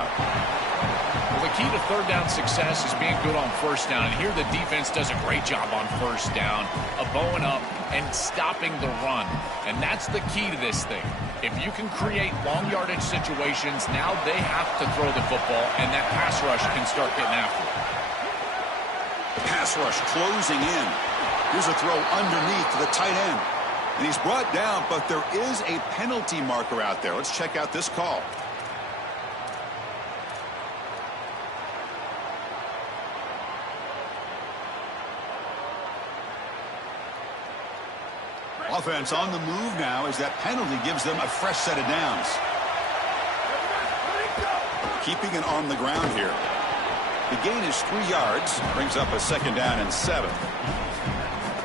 setup. Well, the key to third down success is being good on first down. And here the defense does a great job on first down of bowing up and stopping the run. And that's the key to this thing. If you can create long yardage situations, now they have to throw the football, and that pass rush can start getting after it. The pass rush closing in. Here's a throw underneath to the tight end. And he's brought down, but there is a penalty marker out there. Let's check out this call. Offense on the move now as that penalty gives them a fresh set of downs. Keeping it on the ground here. The gain is 3 yards. Brings up a 2nd down and 7.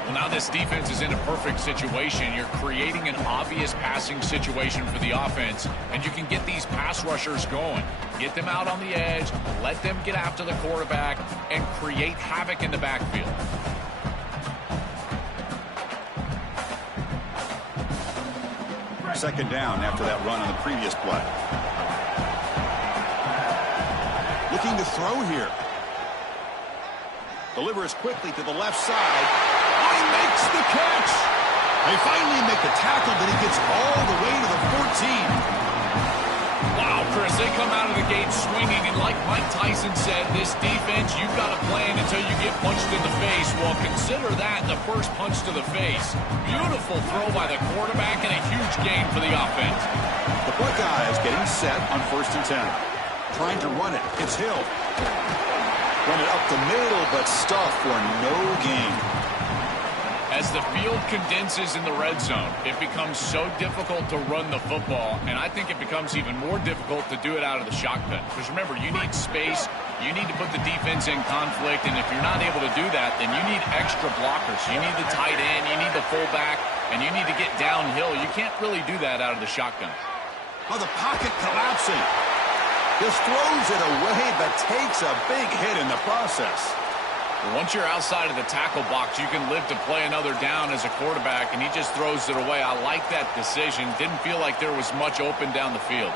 Well, now this defense is in a perfect situation. You're creating an obvious passing situation for the offense, and you can get these pass rushers going. Get them out on the edge, let them get after the quarterback, and create havoc in the backfield. Second down after that run on the previous play. Looking to throw here. Delivers quickly to the left side. He makes the catch. They finally make the tackle, but he gets all the way to the 14. Wow, Chris, they come out of the gate swinging, and like Mike Tyson said, this defense, you've got to play until you get punched in the face. Well, consider that the first punch to the face. Beautiful throw by the quarterback and a huge gain for the offense. The Buckeyes getting set on 1st and 10. Trying to run it. It's Hill. Run it up the middle, but stuffed for no gain. As the field condenses in the red zone, it becomes so difficult to run the football, and I think it becomes even more difficult to do it out of the shotgun. Because remember, you need space, you need to put the defense in conflict, and if you're not able to do that, then you need extra blockers. You need the tight end, you need the fullback, and you need to get downhill. You can't really do that out of the shotgun. Oh, the pocket collapsing. Just throws it away, but takes a big hit in the process. Once you're outside of the tackle box, you can live to play another down as a quarterback, and he just throws it away. I like that decision. Didn't feel like there was much open down the field.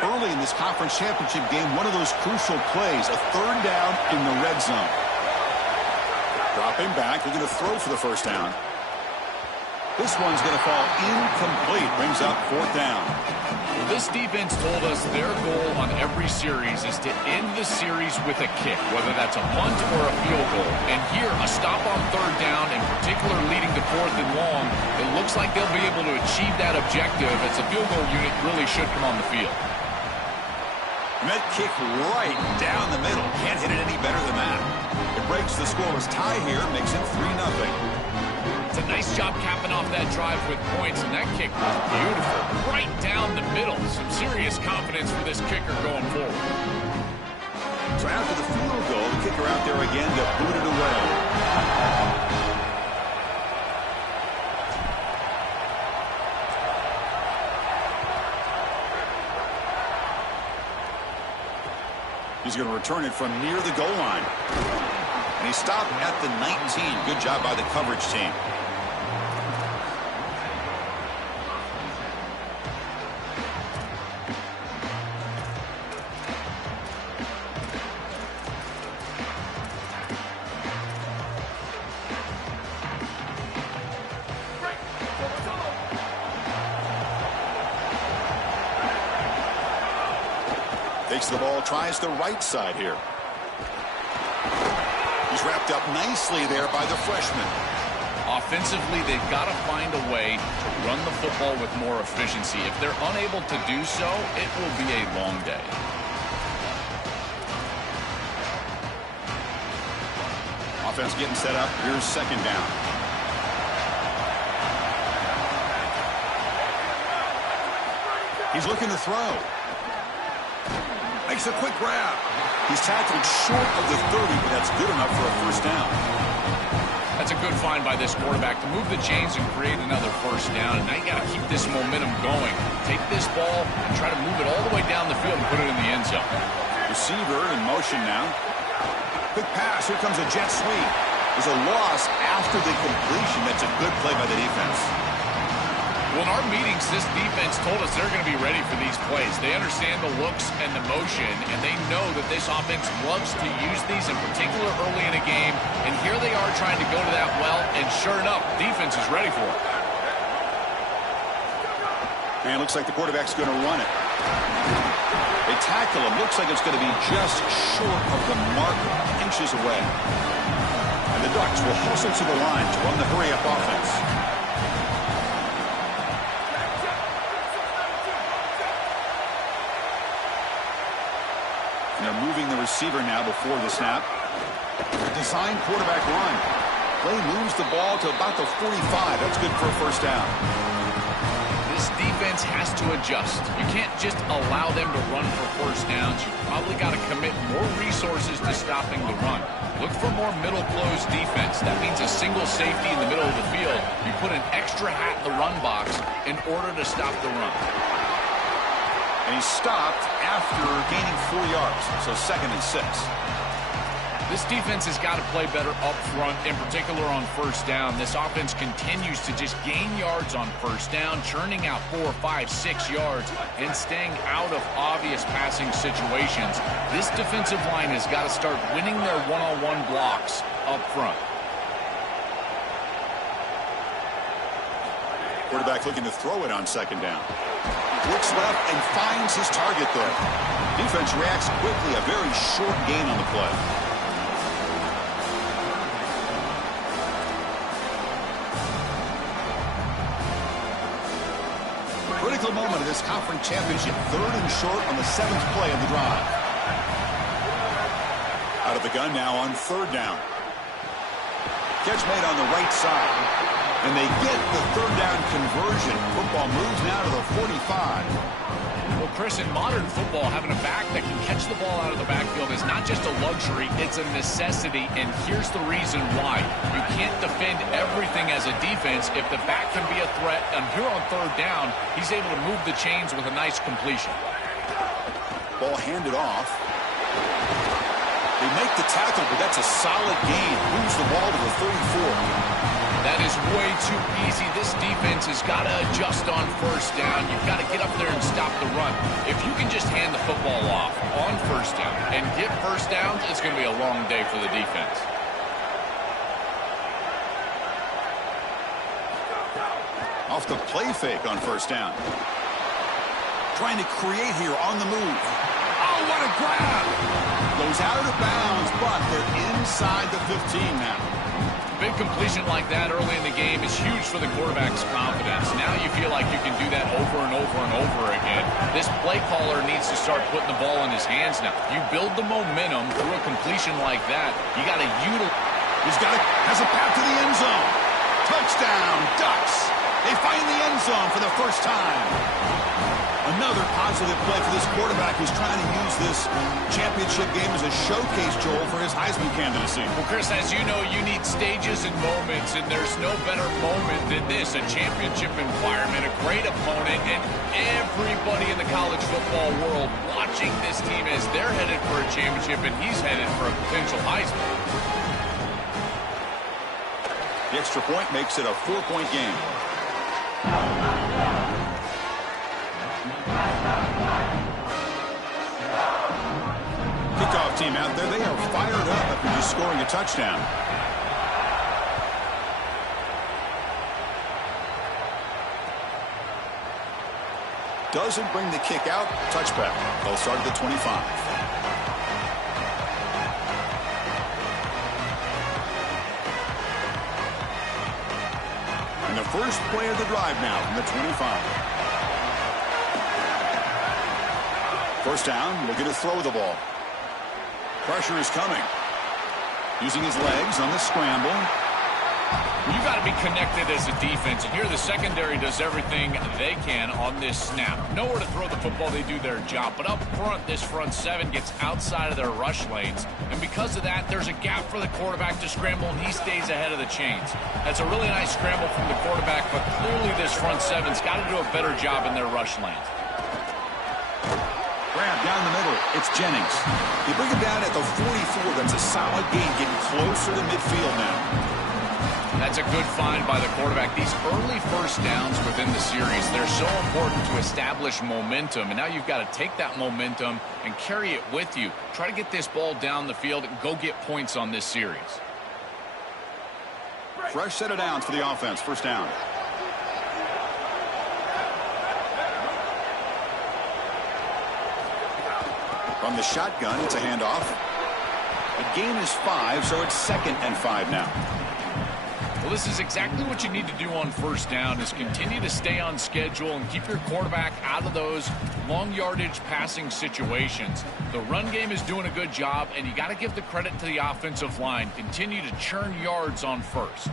Early in this conference championship game, one of those crucial plays, a 3rd down in the red zone. Dropping back, they're going to throw for the 1st down. This one's going to fall incomplete. Brings up 4th down. Well, this defense told us their goal on every series is to end the series with a kick, whether that's a punt or a field goal. And here, a stop on 3rd down, in particular leading to 4th and long, it looks like they'll be able to achieve that objective as the field goal unit really should come on the field. And that kick right down the middle. Can't hit it any better than that. It breaks the scoreless tie here, makes it 3-0. It's a nice job capping off that drive with points, and that kick was beautiful. Right down the middle. Some serious confidence for this kicker going forward. So after the field goal, the kicker out there again to boot it away. He's going to return it from near the goal line. And he stopped at the 19. Good job by the coverage team. Takes the ball, tries the right side here. He's wrapped up nicely there by the freshman. Offensively, they've got to find a way to run the football with more efficiency. If they're unable to do so, it will be a long day. Offense getting set up. Here's 2nd down. He's looking to throw. Makes a quick grab. He's tackled short of the 30, but that's good enough for a 1st down. That's a good find by this quarterback to move the chains and create another 1st down. And now you got to keep this momentum going. Take this ball and try to move it all the way down the field and put it in the end zone. Receiver in motion now. Quick pass. Here comes a jet sweep. is a loss after the completion. That's a good play by the defense. Well, in our meetings, this defense told us they're going to be ready for these plays. They understand the looks and the motion, and they know that this offense loves to use these, in particular early in a game. And here they are trying to go to that well, and sure enough, defense is ready for it. And it looks like the quarterback's going to run it. They tackle him. Looks like it's going to be just short of the marker, inches away. And the Ducks will hustle to the line to run the hurry-up offense. And they're moving the receiver now before the snap. A design quarterback run. Play moves the ball to about the 45. That's good for a first down. This defense has to adjust. You can't just allow them to run for first downs. You've probably got to commit more resources to stopping the run. Look for more middle close defense. That means a single safety in the middle of the field. You put an extra hat in the run box in order to stop the run. And he stopped after gaining 4 yards, so 2nd and 6. This defense has got to play better up front, in particular on first down. This offense continues to just gain yards on first down, churning out 4, 5, 6 yards, and staying out of obvious passing situations. This defensive line has got to start winning their one-on-one blocks up front. Quarterback looking to throw it on 2nd down. Looks left and finds his target there. Defense reacts quickly. A very short gain on the play. Critical moment of this conference championship. 3rd and short on the 7th play of the drive. Out of the gun now on 3rd down. Catch made on the right side. And they get the 3rd down conversion. Football moves now to the 45. Well, Chris, in modern football, having a back that can catch the ball out of the backfield is not just a luxury, it's a necessity, and here's the reason why. You can't defend everything as a defense if the back can be a threat, and here on 3rd down, he's able to move the chains with a nice completion. Ball handed off. They make the tackle, but that's a solid gain. Moves the ball to the 34. That is way too easy. This defense has got to adjust on first down. You've got to get up there and stop the run. If you can just hand the football off on first down and get first downs, it's going to be a long day for the defense. Off the play fake on first down. Trying to create here on the move. Oh, what a grab! Goes out of bounds, but they're inside the 15 now. Big completion like that early in the game is huge for the quarterback's confidence. Now you feel like you can do that over and over and over again. This play caller needs to start putting the ball in his hands now. You build the momentum through a completion like that. You got to utilize. Has a path to the end zone. Touchdown, Ducks. They find the end zone for the first time. Another positive play for this quarterback who's trying to use this championship game as a showcase, Joel, for his Heisman candidacy. Well, Chris, as you know, you need stages and moments, and there's no better moment than this, a championship environment, a great opponent, and everybody in the college football world watching this team as they're headed for a championship, and he's headed for a potential Heisman. The extra point makes it a 4-point game. Kickoff team out there, they are fired up after just scoring a touchdown. Doesn't bring the kick out. Touchback. They'll start at the 25. And the first play of the drive now from the 25. First down, looking to throw the ball. Pressure is coming. Using his legs on the scramble. You got to be connected as a defense, and here the secondary does everything they can on this snap. Nowhere to throw the football, they do their job. But up front, this front seven gets outside of their rush lanes, and because of that, there's a gap for the quarterback to scramble, and he stays ahead of the chains. That's a really nice scramble from the quarterback, but clearly this front seven's got to do a better job in their rush lanes. Grab down the middle. It's Jennings. They bring him down at the 44. That's a solid gain, getting closer to midfield now. That's a good find by the quarterback. These early first downs within the series, they're so important to establish momentum. And now you've got to take that momentum and carry it with you. Try to get this ball down the field and go get points on this series. Fresh set of downs for the offense. First down. From the shotgun, it's a handoff. The gain is 5, so it's 2nd and 5 now. Well, this is exactly what you need to do on first down, is continue to stay on schedule and keep your quarterback out of those long yardage passing situations. The run game is doing a good job, and you got to give the credit to the offensive line. Continue to churn yards on first.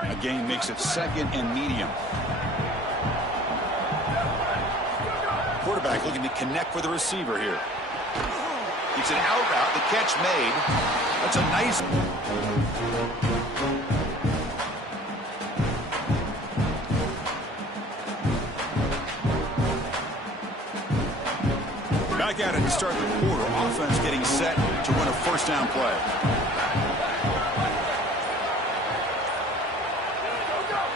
A gain makes it 2nd and medium. Quarterback looking to connect with the receiver here. It's an out route. The catch made. That's a nice. Back at it to start the quarter. Offense getting set to run a first down play.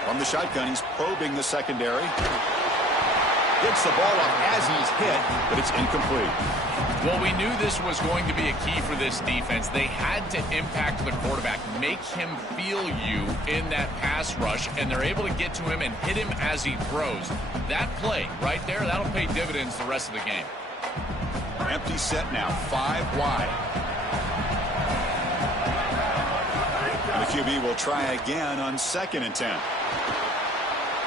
From the shotgun, he's probing the secondary. Gets the ball up as he's hit, but it's incomplete. Well, we knew this was going to be a key for this defense. They had to impact the quarterback, make him feel you in that pass rush, and they're able to get to him and hit him as he throws. That play right there, that'll pay dividends the rest of the game. Empty set now, 5 wide. And the QB will try again on 2nd and 10.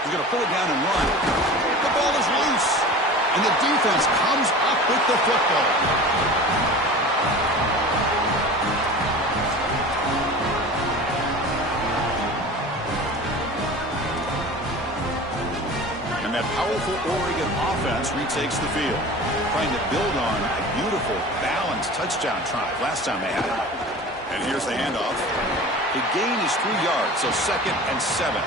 He's going to pull it down and run. The ball is loose, and the defense comes up with the football. And that powerful Oregon offense retakes the field, trying to build on a beautiful, balanced touchdown drive last time they had it. And here's the handoff. The gain is 3 yards, so 2nd and 7.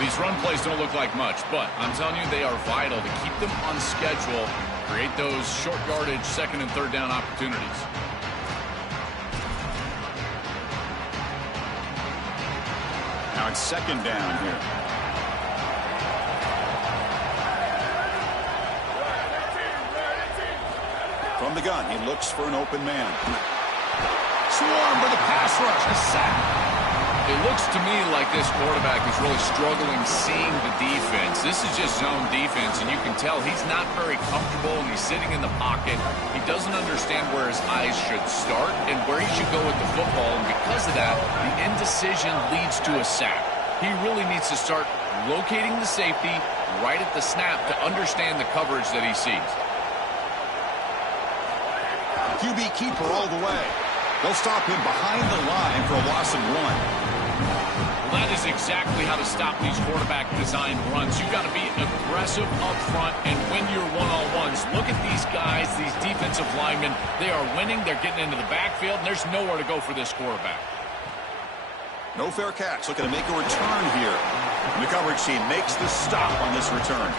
These run plays don't look like much, but I'm telling you, they are vital to keep them on schedule, create those short yardage 2nd and 3rd down opportunities. Now it's 2nd down here. From the gun, he looks for an open man. Swarm with a pass rush, a sack. It looks to me like this quarterback is really struggling seeing the defense. This is just zone defense, and you can tell he's not very comfortable, and he's sitting in the pocket. He doesn't understand where his eyes should start and where he should go with the football, and because of that, the indecision leads to a sack. He really needs to start locating the safety right at the snap to understand the coverage that he sees. QB keeper all the way. They'll stop him behind the line for a loss of 1. That is exactly how to stop these quarterback-designed runs. You've got to be aggressive up front and win your one-on-ones. Look at these guys, these defensive linemen. They are winning. They're getting into the backfield, and there's nowhere to go for this quarterback. No fair catch. Looking to make a return here. And the coverage team makes the stop on this return.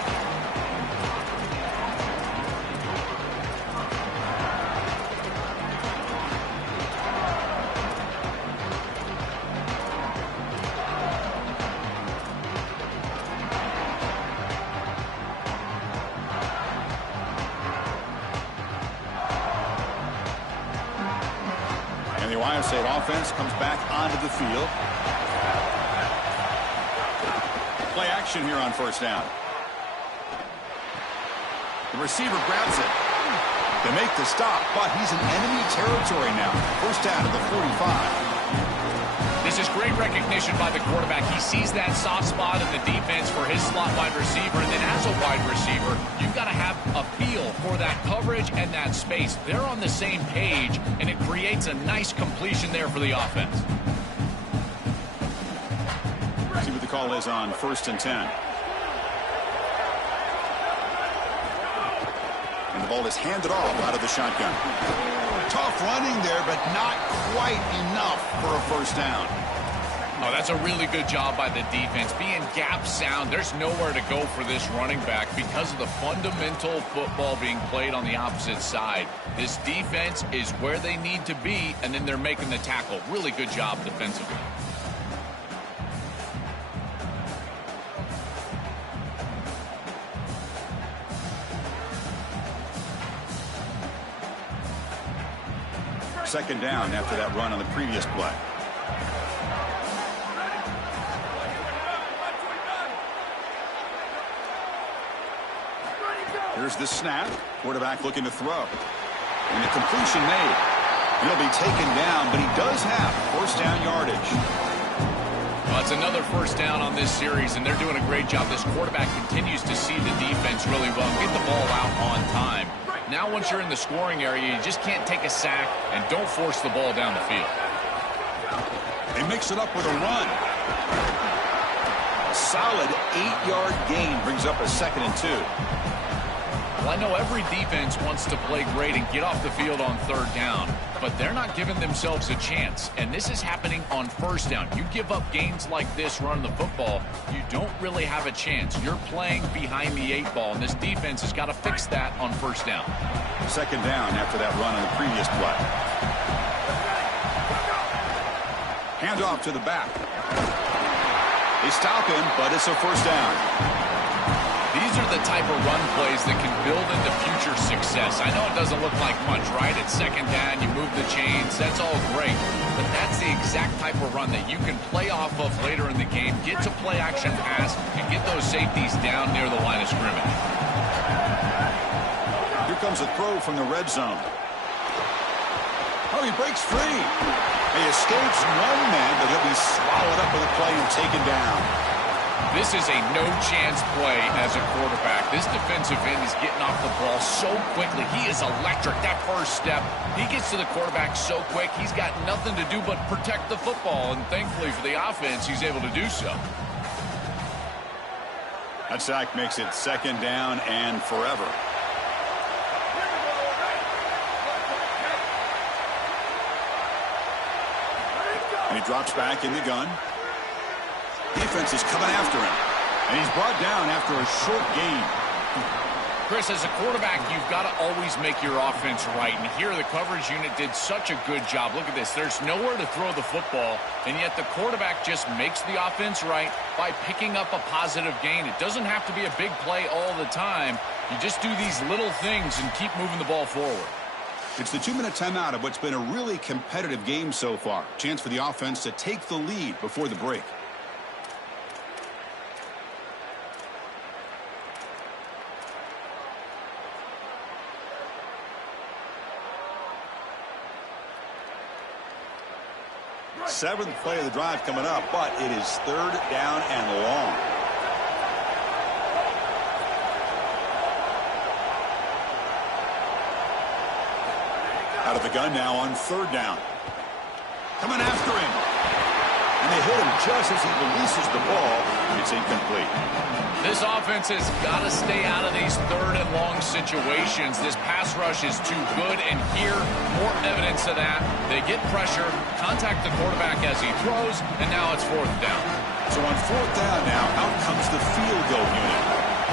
The Ohio State offense comes back onto the field. Play action here on first down. The receiver grabs it. They make the stop, but he's in enemy territory now. First down at the 45. This is great recognition by the quarterback. He sees that soft spot in the defense for his slot wide receiver, and then as a wide receiver, you've got to have a feel for that coverage and that space. They're on the same page, and it creates a nice completion there for the offense. See what the call is on 1st and 10. And the ball is handed off out of the shotgun. Tough running there, but not quite enough for a first down. Oh, that's a really good job by the defense. Being gap sound, there's nowhere to go for this running back because of the fundamental football being played on the opposite side. This defense is where they need to be, and then they're making the tackle. Really good job defensively. Second down after that run on the previous play. Here's the snap. Quarterback looking to throw. And the completion made. He'll be taken down, but he does have first down yardage. Well, it's another first down on this series, and they're doing a great job. This quarterback continues to see the defense really well and get the ball out on time. Now once you're in the scoring area, you just can't take a sack and don't force the ball down the field. They mix it up with a run. A solid 8-yard gain brings up a 2nd and 2. Well, I know every defense wants to play great and get off the field on third down, but they're not giving themselves a chance, and this is happening on first down. You give up gains like this running the football, you don't really have a chance. You're playing behind the 8 ball, and this defense has got to fix that on first down. Second down after that run on the previous play. Handoff to the back. They stop him, but it's a first down. These are the type of run plays that can build into future success. I know it doesn't look like much, right? It's second down, you move the chains, that's all great. But that's the exact type of run that you can play off of later in the game, get to play action pass, and get those safeties down near the line of scrimmage. Here comes a throw from the red zone. Oh, he breaks free. He escapes one man, but he'll be swallowed up with a play and taken down. This is a no-chance play as a quarterback. This defensive end is getting off the ball so quickly. He is electric. That first step, he gets to the quarterback so quick, he's got nothing to do but protect the football, and thankfully for the offense, he's able to do so. That sack makes it second down and forever. And he drops back in the gun. Defense is coming after him. And he's brought down after a short gain. Chris, as a quarterback, you've got to always make your offense right. And here the coverage unit did such a good job. Look at this. There's nowhere to throw the football, and yet the quarterback just makes the offense right by picking up a positive gain. It doesn't have to be a big play all the time. You just do these little things and keep moving the ball forward. It's the 2-minute timeout of what's been a really competitive game so far. Chance for the offense to take the lead before the break. Seventh play of the drive coming up, but it is third down and long. Out of the gun now on third down. Coming after him. And they hit him just as he releases the ball. It's incomplete. This offense has got to stay out of these third and long situations. This pass rush is too good, and here, more evidence of that. They get pressure, contact the quarterback as he throws, and now it's fourth down. So on fourth down now, out comes the field goal unit.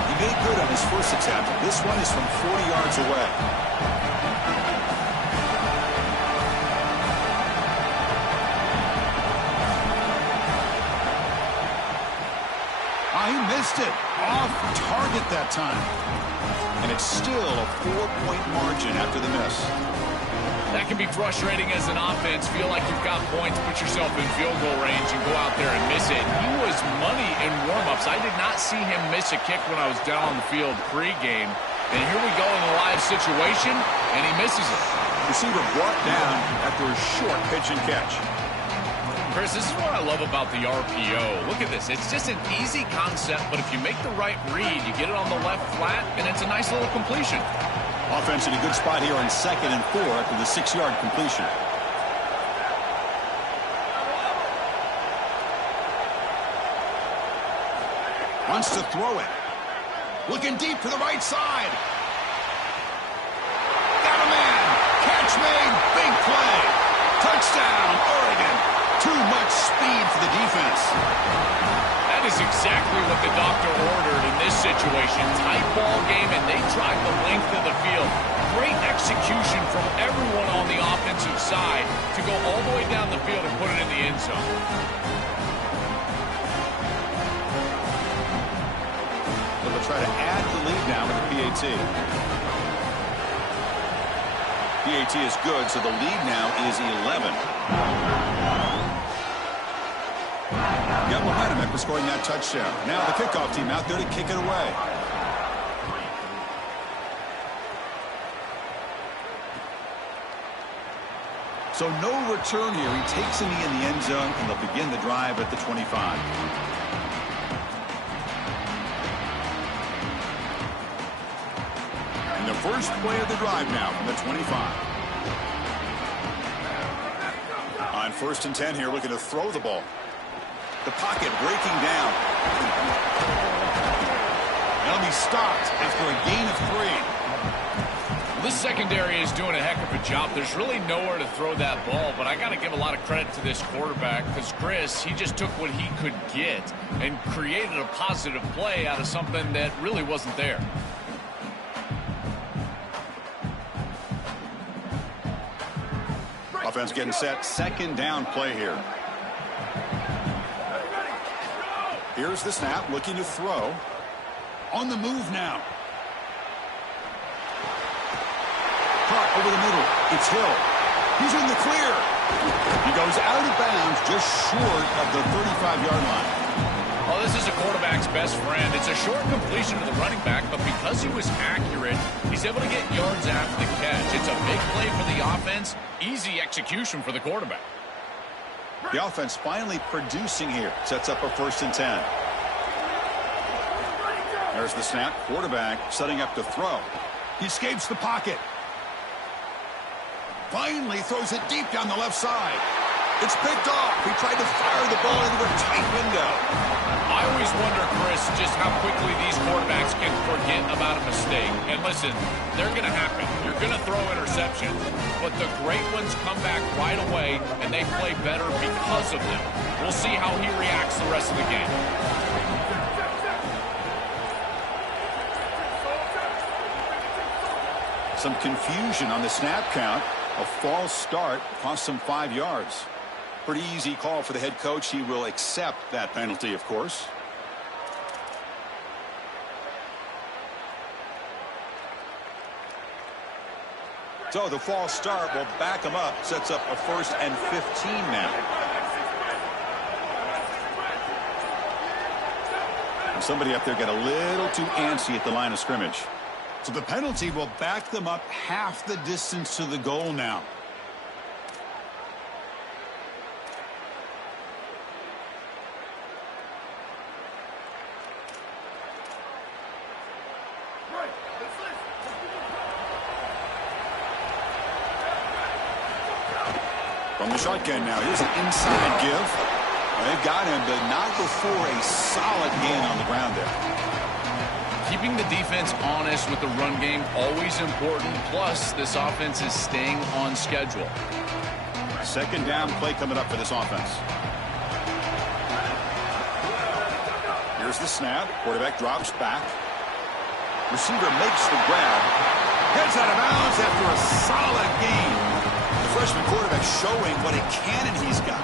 He made good on his first attempt. This one is from 40 yards away. He missed it. Off target that time. And it's still a 4-point margin after the miss. That can be frustrating as an offense. Feel like you've got points, put yourself in field goal range, and go out there and miss it. He was money in warm-ups. I did not see him miss a kick when I was down on the field pregame. And here we go in the live situation, and he misses it. Receiver brought down after a short pitch and catch. Chris, this is what I love about the RPO. Look at this. It's just an easy concept, but if you make the right read, you get it on the left flat, and it's a nice little completion. Offense in a good spot here on 2nd and 4 after the 6-yard completion. Wants to throw it. Looking deep to the right side. Got a man. Catch made. Big play. Touchdown, Oregon. Too much speed for the defense. That is exactly what the doctor ordered in this situation. Tight ball game, and they drive the length of the field. Great execution from everyone on the offensive side to go all the way down the field and put it in the end zone. They'll try to add the lead now with the PAT. PAT is good, so the lead now is 11. Got behind him after scoring that touchdown. Now the kickoff team out there to kick it away. So no return here. He takes a knee in the end zone, and they'll begin the drive at the 25. And the first play of the drive now from the 25. On 1st and 10 here, looking to throw the ball. The pocket breaking down. And he's stopped after a gain of 3. This secondary is doing a heck of a job. There's really nowhere to throw that ball, but I got to give a lot of credit to this quarterback because Chris, he just took what he could get and created a positive play out of something that really wasn't there. Offense getting set. 2nd down play here. Here's the snap, looking to throw. On the move now. Caught over the middle. It's Hill. He's in the clear. He goes out of bounds just short of the 35-yard line. Well, this is a quarterback's best friend. It's a short completion to the running back, but because he was accurate, he's able to get yards after the catch. It's a big play for the offense, easy execution for the quarterback. The offense finally producing here. Sets up a 1st and 10. There's the snap. Quarterback setting up to throw. He escapes the pocket. Finally throws it deep down the left side. It's picked off. He tried to fire the ball into a tight window. I always wonder, Chris, just how quickly these quarterbacks can forget about a mistake. And listen, they're going to happen. You're going to throw interceptions, but the great ones come back right away, and they play better because of them. We'll see how he reacts the rest of the game. Some confusion on the snap count. A false start cost him 5 yards. Pretty easy call for the head coach. He will accept that penalty, of course. So the false start will back him up. Sets up a 1st and 15 now. And somebody up there got a little too antsy at the line of scrimmage. So the penalty will back them up half the distance to the goal now. From the shotgun now, here's an inside give. They've got him, but not before a solid gain on the ground there. Keeping the defense honest with the run game, always important. Plus, this offense is staying on schedule. 2nd down play coming up for this offense. Here's the snap. Quarterback drops back. Receiver makes the grab. Heads out of bounds after a solid gain. The freshman quarterback showing what a cannon he's got.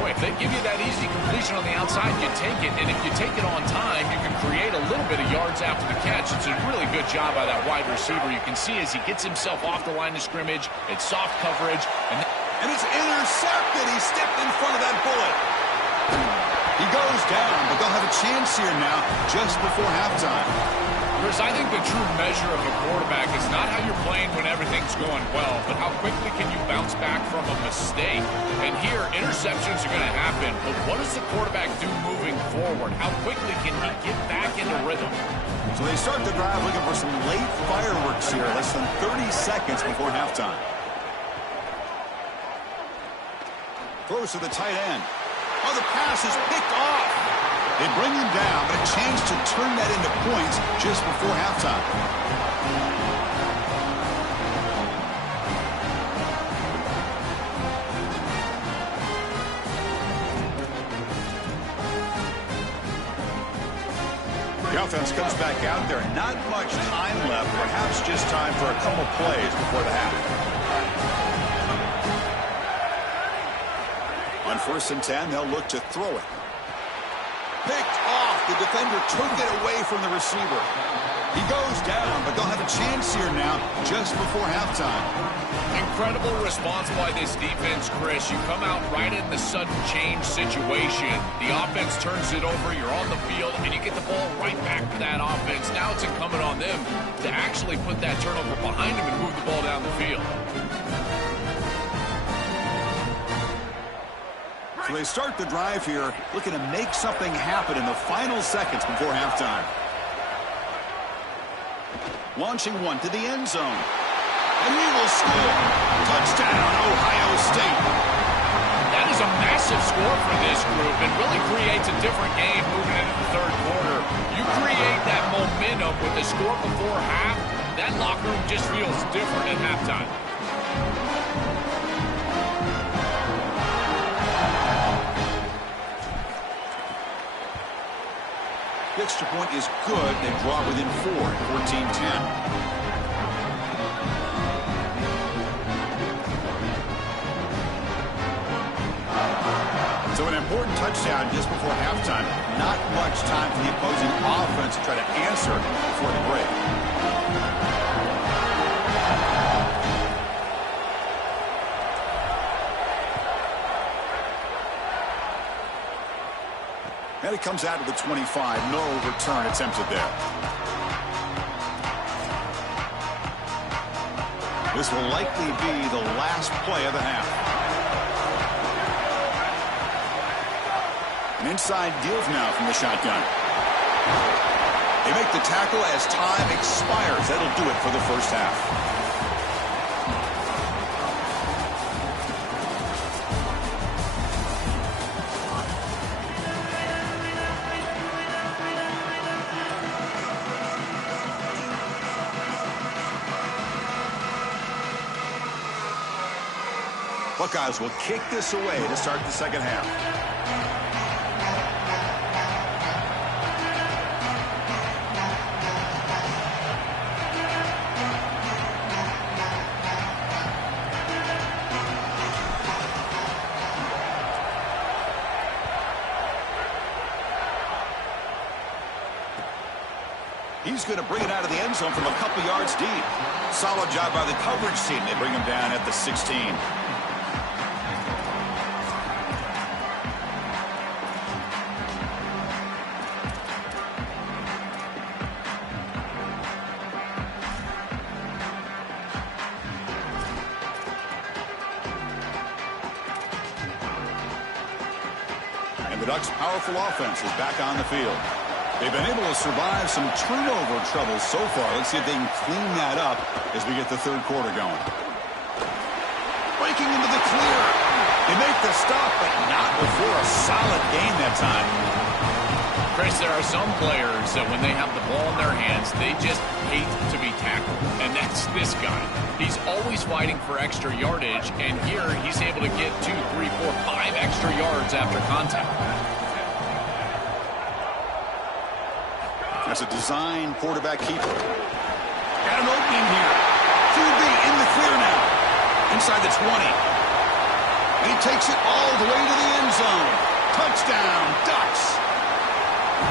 Boy, if they give you that easy completion on the outside, you take it. And if you take it on time, you can create a little bit of yards after the catch. It's a really good job by that wide receiver. You can see as he gets himself off the line of scrimmage, it's soft coverage. And it's intercepted. He stepped in front of that bullet. He goes down, but they'll have a chance here now just before halftime. Chris, I think the true measure of a quarterback is not how you're playing when everything's going well, but how quickly can you bounce back from a mistake. And here, interceptions are going to happen, but what does the quarterback do moving forward? How quickly can he get back into rhythm? So they start the drive looking for some late fireworks here, less than 30 seconds before halftime. Throws to the tight end. Oh, the pass is picked off. They bring him down, but a chance to turn that into points just before halftime. The offense comes back out there. Not much time left. Perhaps just time for a couple plays before the half. On 1st and 10, they'll look to throw it. Picked off. The defender took it away from the receiver. He goes down, but they'll have a chance here now just before halftime. Incredible response by this defense, Chris. You come out right in the sudden change situation. The offense turns it over, you're on the field, and you get the ball right back to that offense. Now it's incumbent on them to actually put that turnover behind them and move the ball down the field. So they start the drive here, looking to make something happen in the final seconds before halftime. Launching one to the end zone. And he will score. Touchdown, Ohio State. That is a massive score for this group and really creates a different game moving into the third quarter. You create that momentum with the score before half, that locker room just feels different at halftime. The extra point is good. They draw within 4, 14-10. So an important touchdown just before halftime. Not much time for the opposing offense to try to answer before the break. And it comes out to the 25. No return attempted there. This will likely be the last play of the half. An inside give now from the shotgun. They make the tackle as time expires. That'll do it for the first half. Buckeyes will kick this away to start the second half. He's going to bring it out of the end zone from a couple yards deep. Solid job by the coverage team. They bring him down at the 16. And the Ducks' powerful offense is back on the field. They've been able to survive some turnover trouble so far. Let's see if they can clean that up as we get the third quarter going. Breaking into the clear. They make the stop, but not before a solid gain that time. Chris, there are some players that when they have the ball in their hands, they just hate to be tackled. And that's this guy. He's always fighting for extra yardage, and here he's able to get 2, 3, 4, 5 extra yards after contact. That's a design quarterback keeper. Got an opening here. QB in the clear now. Inside the 20. And he takes it all the way to the end zone. Touchdown, Ducks.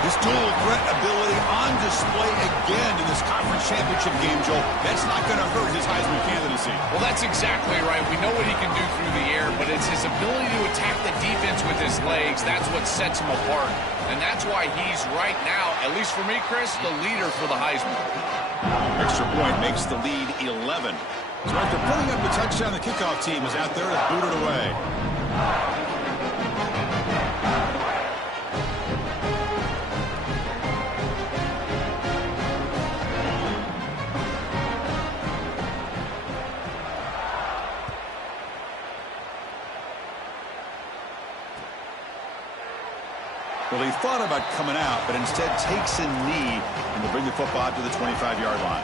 His dual threat ability on display again in this conference championship game, Joel. That's not going to hurt his Heisman candidacy. Well, that's exactly right. We know what he can do through the air, but it's his ability to attack the defense with his legs. That's what sets him apart. And that's why he's right now, at least for me, Chris, the leader for the Heisman. Extra point makes the lead 11. So after putting up the touchdown, the kickoff team is out there to boot it away. Well, he thought about coming out, but instead takes a knee and will bring the football to the 25-yard line.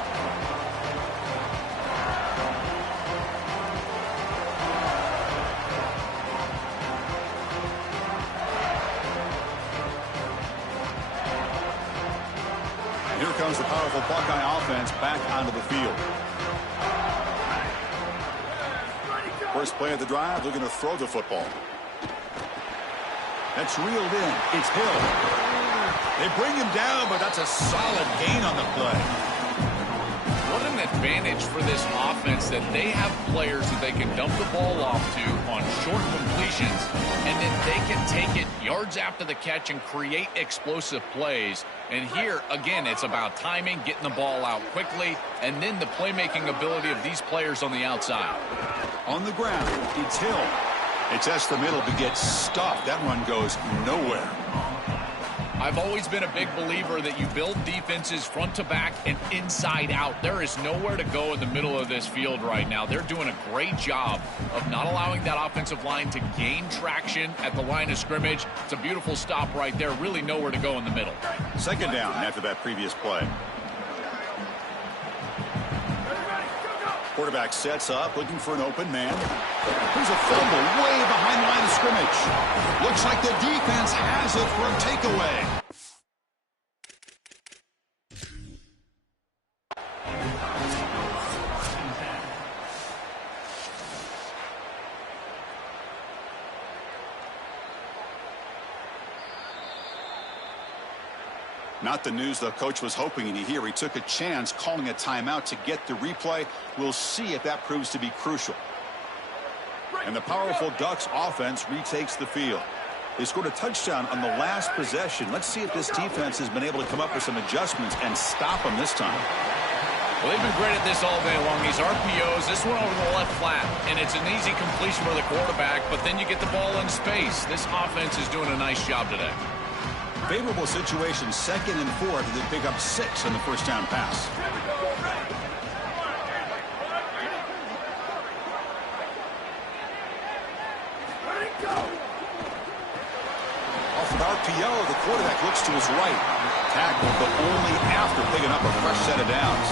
comes the powerful Buckeye offense back onto the field. First play of the drive, looking to throw the football. That's reeled in. It's Hill. They bring him down, but that's a solid gain on the play. What an advantage for this offense that they have players that they can dump the ball off to on short completions, and then they can take it yards after the catch and create explosive plays. And here, again, it's about timing, getting the ball out quickly, and then the playmaking ability of these players on the outside. On the ground, it's Hill. It tests the middle but gets stuffed. That one goes nowhere. I've always been a big believer that you build defenses front to back and inside out. There is nowhere to go in the middle of this field right now. They're doing a great job of not allowing that offensive line to gain traction at the line of scrimmage. It's a beautiful stop right there. Really nowhere to go in the middle. Second down after that previous play. Quarterback sets up, looking for an open man. Here's a fumble way behind the line of scrimmage. Looks like the defense has it for a takeaway. Not the news the coach was hoping to hear. He took a chance calling a timeout to get the replay. We'll see if that proves to be crucial. And the powerful Ducks offense retakes the field. They scored a touchdown on the last possession. Let's see if this defense has been able to come up with some adjustments and stop them this time. Well, they've been great at this all day long. These RPOs, this one over the left flat, and it's an easy completion for the quarterback, but then you get the ball in space. This offense is doing a nice job today. Favorable situation, 2nd and 4, as they pick up 6 on the first down pass. Off of RPO, the quarterback looks to his right. Tackle, but only after picking up a fresh set of downs.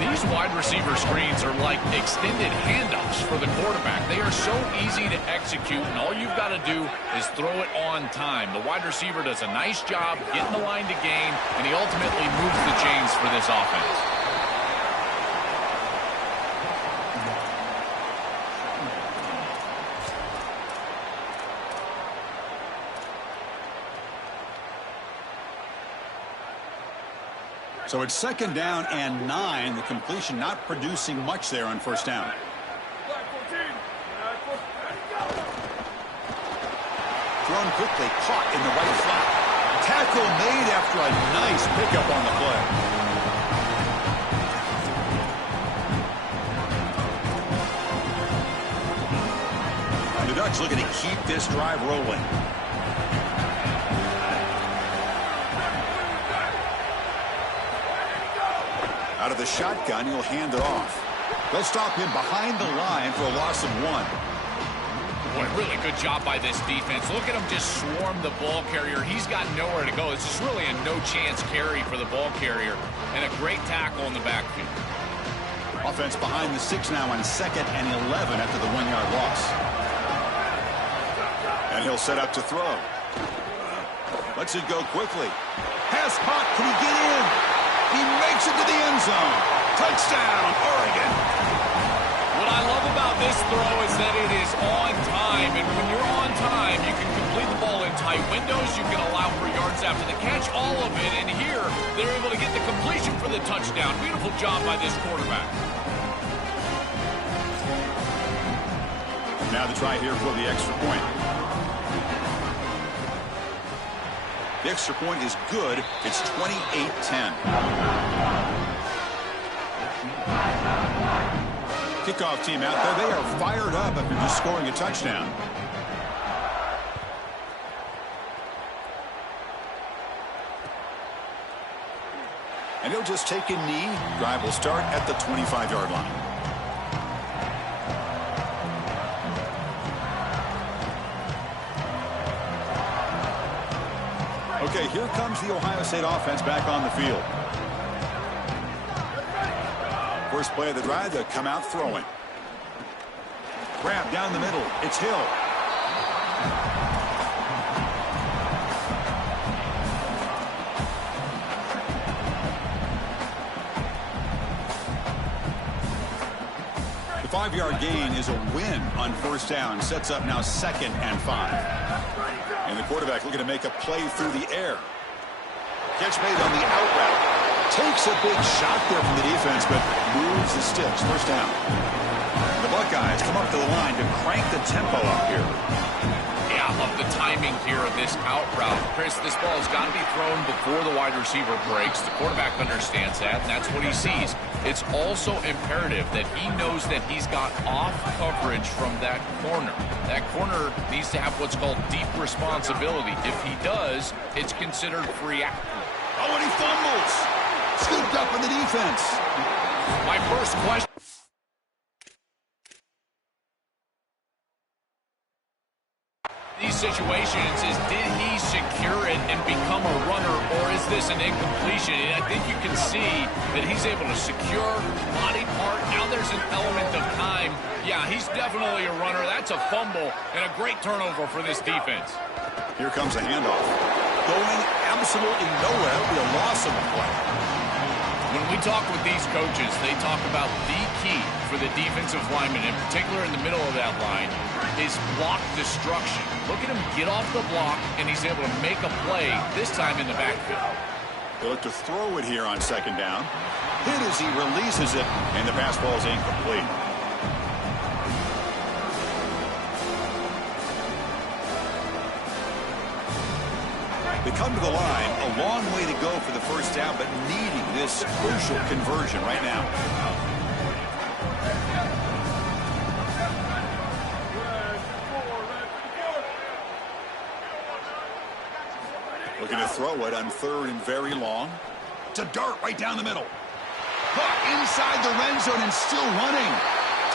These wide receiver screens are like extended handoffs for the quarterback. They are so easy to execute, and all you've got to do is throw it on time. The wide receiver does a nice job getting the line to gain, and he ultimately moves the chains for this offense. So it's 2nd down and 9. The completion not producing much there on first down. Thrown quickly, caught in the right flat. Tackle made after a nice pickup on the play. The Ducks looking to keep this drive rolling. Out of the shotgun, he'll hand it off. They'll stop him behind the line for a loss of 1. Boy, really good job by this defense. Look at him just swarm the ball carrier. He's got nowhere to go. It's just really a no-chance carry for the ball carrier, and a great tackle in the backfield. Offense behind the 6 now on 2nd and 11 after the 1-yard loss. And he'll set up to throw. Lets it go quickly. Pass caught. Can he get in? He makes it to the end zone. Touchdown, Oregon. What I love about this throw is that it is on time. And when you're on time, you can complete the ball in tight windows. You can allow for yards after the catch, all of it. And here, they're able to get the completion for the touchdown. Beautiful job by this quarterback. Now the try here for the extra point. The extra point is good. It's 28-10. Kickoff team out there. They are fired up after just scoring a touchdown. And he'll just take a knee. Drive will start at the 25-yard line. Okay, here comes the Ohio State offense back on the field. First play of the drive, they'll come out throwing. Grab down the middle. It's Hill. 5-yard gain is a win on first down. Sets up now 2nd and 5. And the quarterback looking to make a play through the air. Catch made on the out route. Takes a big shot there from the defense, but moves the sticks. First down. The Buckeyes come up to the line to crank the tempo up here. Yeah, I love the timing here of this out route. Chris, this ball has got to be thrown before the wide receiver breaks. The quarterback understands that, and that's what he sees. It's also imperative that he knows that he's got off coverage from that corner. That corner needs to have what's called deep responsibility. If he does, it's considered free action. Oh, and he fumbles. Scooped up in the defense. My first question. These situations is, did he secure it and become a runner, or is this an incompletion? And I think you can see that he's able to secure body part. Now there's an element of time. Yeah, he's definitely a runner. That's a fumble and a great turnover for this defense. Here comes a handoff. Going absolutely nowhere. It'll be a loss of the play. When we talk with these coaches, they talk about the key for the defensive lineman, in particular in the middle of that line, is block destruction. Look at him get off the block, and he's able to make a play, this time in the backfield. They look to throw it here on 2nd down. Hit as he releases it, and the pass ball is incomplete. They come to the line, a long way to go for the first down, but needing this crucial conversion right now. Looking to throw it on 3rd and very long. It's a dart right down the middle. Caught inside the red zone and still running.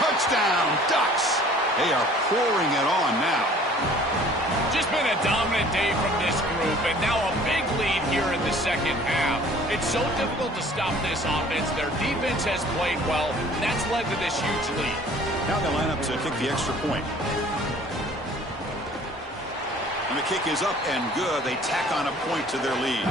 Touchdown, Ducks. They are pouring it on now. Just been a dominant day from this group, and now a big lead here in the second half. It's so difficult to stop this offense. Their defense has played well, and that's led to this huge lead. Now they line up to kick the extra point. And the kick is up and good. They tack on a point to their lead.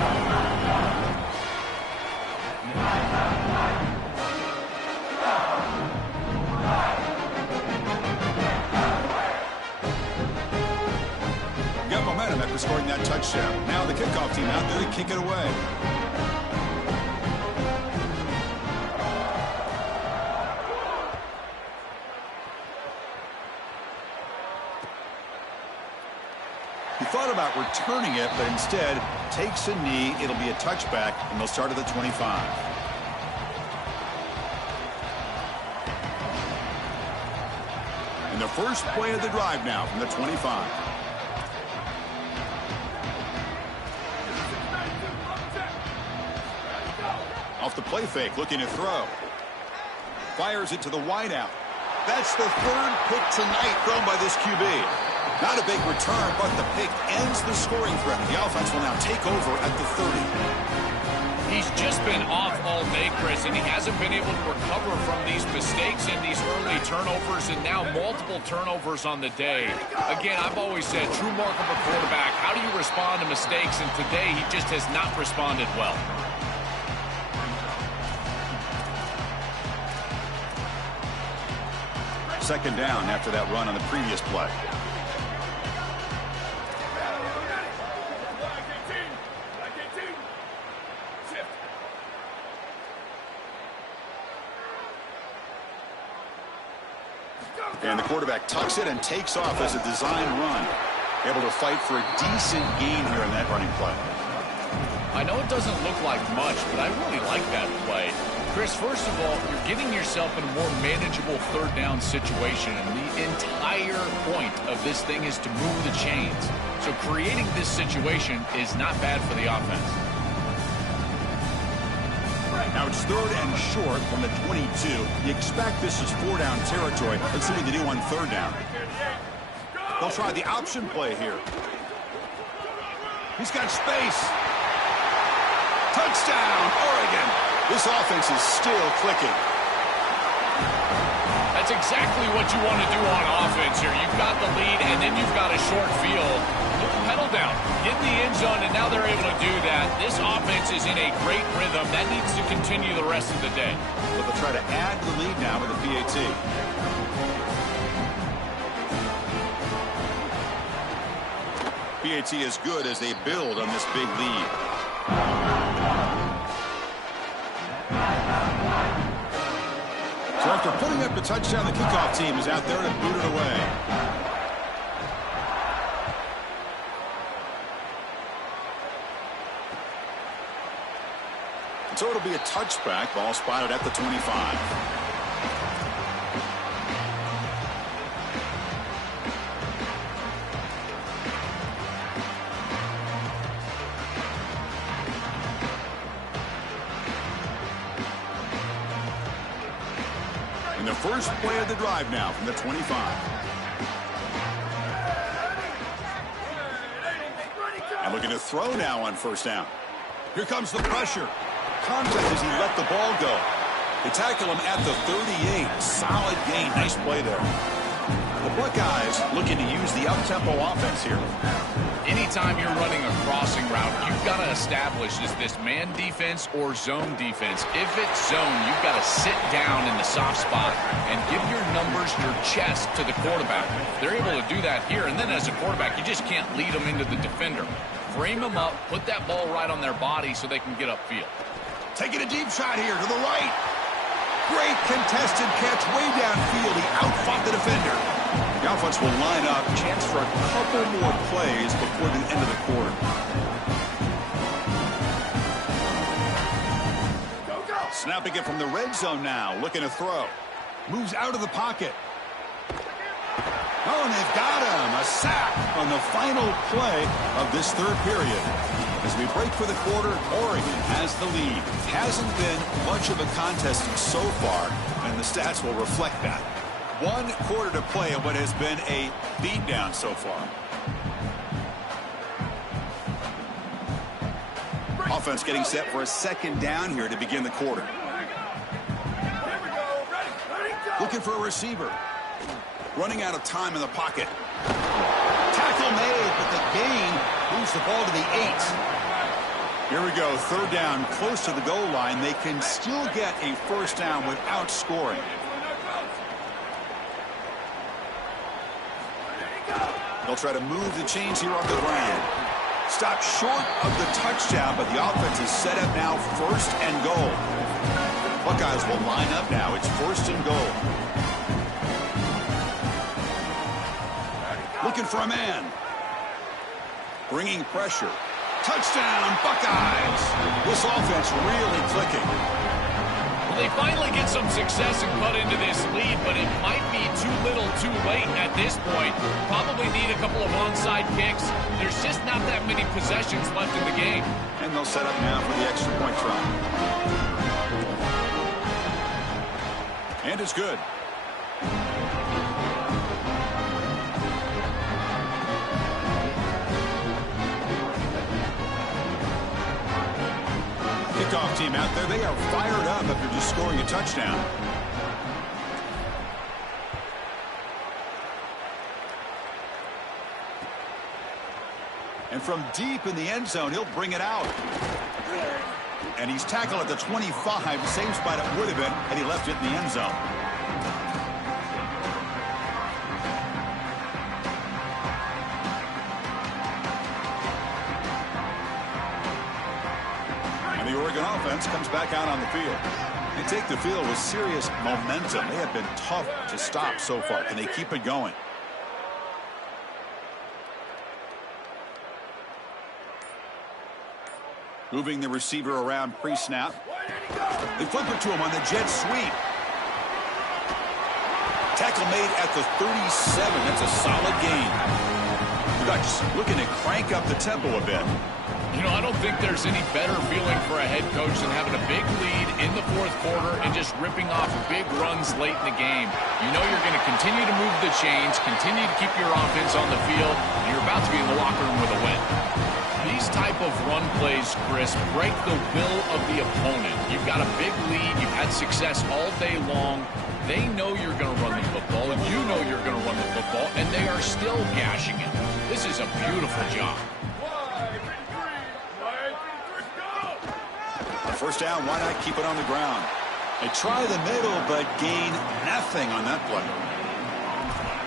Got momentum after scoring that touchdown. Now the kickoff team out there to kick it away. He thought about returning it, but instead takes a knee. It'll be a touchback, and they'll start at the 25. And the first play of the drive now from the 25. Off the play fake, looking to throw. Fires it to the wideout. That's the 3rd pick tonight thrown by this QB. Not a big return, but the pick ends the scoring threat. The offense will now take over at the 30. He's just been off all day, Chris, and he hasn't been able to recover from these mistakes and these early turnovers, and now multiple turnovers on the day. Again, I've always said, true mark of a quarterback, how do you respond to mistakes? And today, he just has not responded well. Second down after that run on the previous play. And the quarterback tucks it and takes off as a design run. Able to fight for a decent gain here in that running play. I know it doesn't look like much, but I really like that play. Chris, first of all, you're getting yourself in a more manageable 3rd down situation, and the entire point of this thing is to move the chains. So creating this situation is not bad for the offense. Now it's 3rd and short from the 22. You expect this is 4-down territory. Let's see what they do on 3rd down. They'll try the option play here. He's got space. Touchdown, Oregon. This offense is still clicking. That's exactly what you want to do on offense here. You've got the lead, and then you've got a short field. Put the pedal down. Get in the end zone, and now they're able to do that. This offense is in a great rhythm. That needs to continue the rest of the day. But they'll try to add to the lead now with a PAT. PAT is good as they build on this big lead. So after putting up a touchdown, the kickoff team is out there to boot it away. So it'll be a touchback. Ball spotted at the 25. And the first play of the drive now from the 25. And looking to throw now on first down. Here comes the pressure. Contact as he let the ball go. They tackle him at the 38. Solid gain. Nice play there. The Buckeyes looking to use the up-tempo offense here. Anytime you're running a crossing route, you've got to establish is this man defense or zone defense. If it's zone, you've got to sit down in the soft spot and give your numbers, your chest to the quarterback. They're able to do that here, and then as a quarterback, you just can't lead them into the defender. Frame them up, put that ball right on their body so they can get upfield. Taking a deep shot here to the right. Great contested catch way downfield. He outfought the defender. The offense will line up. Chance for a couple more plays before the end of the quarter. Snapping it from the red zone now. Looking to throw. Moves out of the pocket. Oh, and they've got him. A sack on the final play of this third period. As we break for the quarter, Oregon has the lead. Hasn't been much of a contest so far, and the stats will reflect that. 1 quarter to play in what has been a beatdown so far. Offense getting set for a second down here to begin the quarter. Looking for a receiver. Running out of time in the pocket. Tackle made, but the gain moves the ball to the 8. Here we go, third down, close to the goal line. They can still get a first down without scoring. They'll try to move the chains here on the ground. Stop short of the touchdown, but the offense is set up now, first and goal. Buckeyes will line up now. It's first and goal. Looking for a man. Bringing pressure. Touchdown, Buckeyes. This offense really clicking. Well, they finally get some success and cut into this lead, but it might be too little too late at this point. Probably need a couple of onside kicks. There's just not that many possessions left in the game. And they'll set up now for the extra point try. And it's good. Kickoff team out there. They are fired up after just scoring a touchdown. And from deep in the end zone, he'll bring it out. And he's tackled at the 25, the same spot it would have been had he left it in the end zone. And the Oregon offense comes back out on the field. They take the field with serious momentum. They have been tough to stop so far. Can they keep it going? Moving the receiver around pre-snap. They flip it to him on the jet sweep. Tackle made at the 37. That's a solid gain. The Ducks looking to crank up the tempo a bit. You know, I don't think there's any better feeling for a head coach than having a big lead in the fourth quarter and just ripping off big runs late in the game. You know you're going to continue to move the chains, continue to keep your offense on the field, and you're about to be in the locker room with a win. These type of run plays, Chris, break the will of the opponent. You've got a big lead. You've had success all day long. They know you're going to run the football, and you know you're going to run the football, and they are still gashing it. This is a beautiful job. First down, why not keep it on the ground? They try the middle, but gain nothing on that play.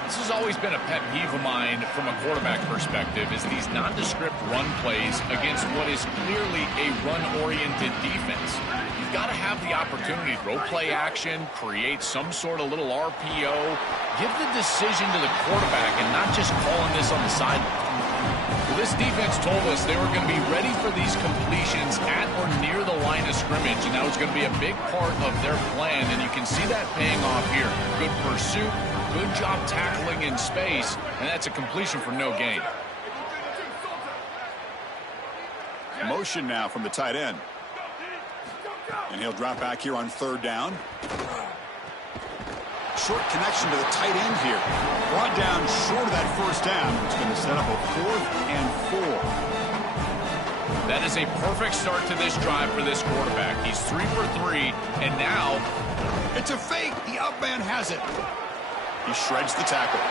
This has always been a pet peeve of mine from a quarterback perspective, is these nondescript run plays against what is clearly a run-oriented defense. You've got to have the opportunity to throw play action, create some sort of little RPO, give the decision to the quarterback and not just calling this on the sideline. Well, this defense told us they were going to be ready for these completions at or near the line of scrimmage, and that was going to be a big part of their plan, and you can see that paying off here. Good pursuit, good job tackling in space, and that's a completion for no gain. Motion now from the tight end. And he'll drop back here on third down. Short connection to the tight end here. Brought down short of that first down. It's going to set up a 4th and 4. That is a perfect start to this drive for this quarterback. He's 3 for 3, and now it's a fake. The up man has it. He shreds the tackle.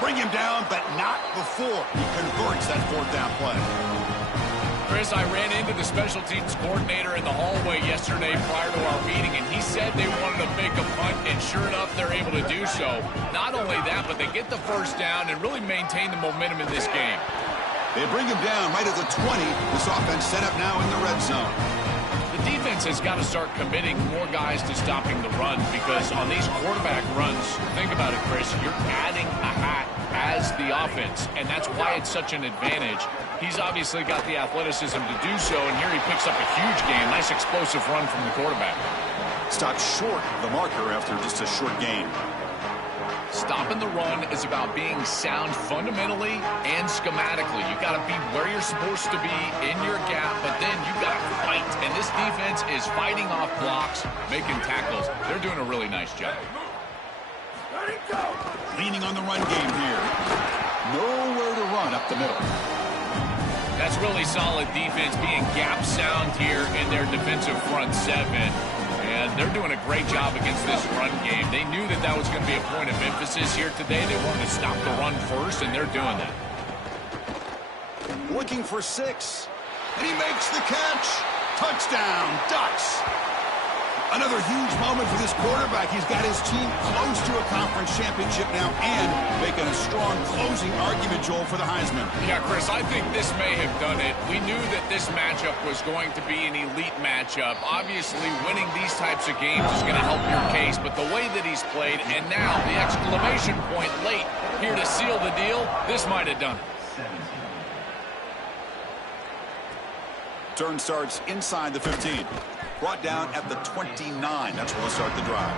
Bring him down, but not before he converts that 4th down play. Chris, I ran into the special teams coordinator in the hallway yesterday prior to our meeting, and he said they wanted to make a punt, and sure enough, they're able to do so. Not only that, but they get the first down and really maintain the momentum in this game. They bring him down right at the 20. This offense set up now in the red zone. The defense has got to start committing more guys to stopping the run, because on these quarterback runs, think about it, Chris, you're adding a hat as the offense, and that's why it's such an advantage. He's obviously got the athleticism to do so, and here he picks up a huge gain. Nice explosive run from the quarterback. Stopped short of the marker after just a short gain. Stopping the run is about being sound fundamentally and schematically. You got to be where you're supposed to be in your gap, but then you got to fight. And this defense is fighting off blocks, making tackles. They're doing a really nice job. Leaning on the run game here. Nowhere to run up the middle. That's really solid defense, being gap sound here in their defensive front seven. And they're doing a great job against this run game. They knew that that was going to be a point of emphasis here today. They wanted to stop the run first, and they're doing that. Looking for 6. And he makes the catch. Touchdown, Ducks. Another huge moment for this quarterback. He's got his team close to a conference championship now and making a strong closing argument, Joel, for the Heisman. Yeah, Chris, I think this may have done it. We knew that this matchup was going to be an elite matchup. Obviously, winning these types of games is going to help your case, but the way that he's played, and now the exclamation point late here to seal the deal, this might have done it. Turn starts inside the 15. Brought down at the 29. That's where we'll start the drive.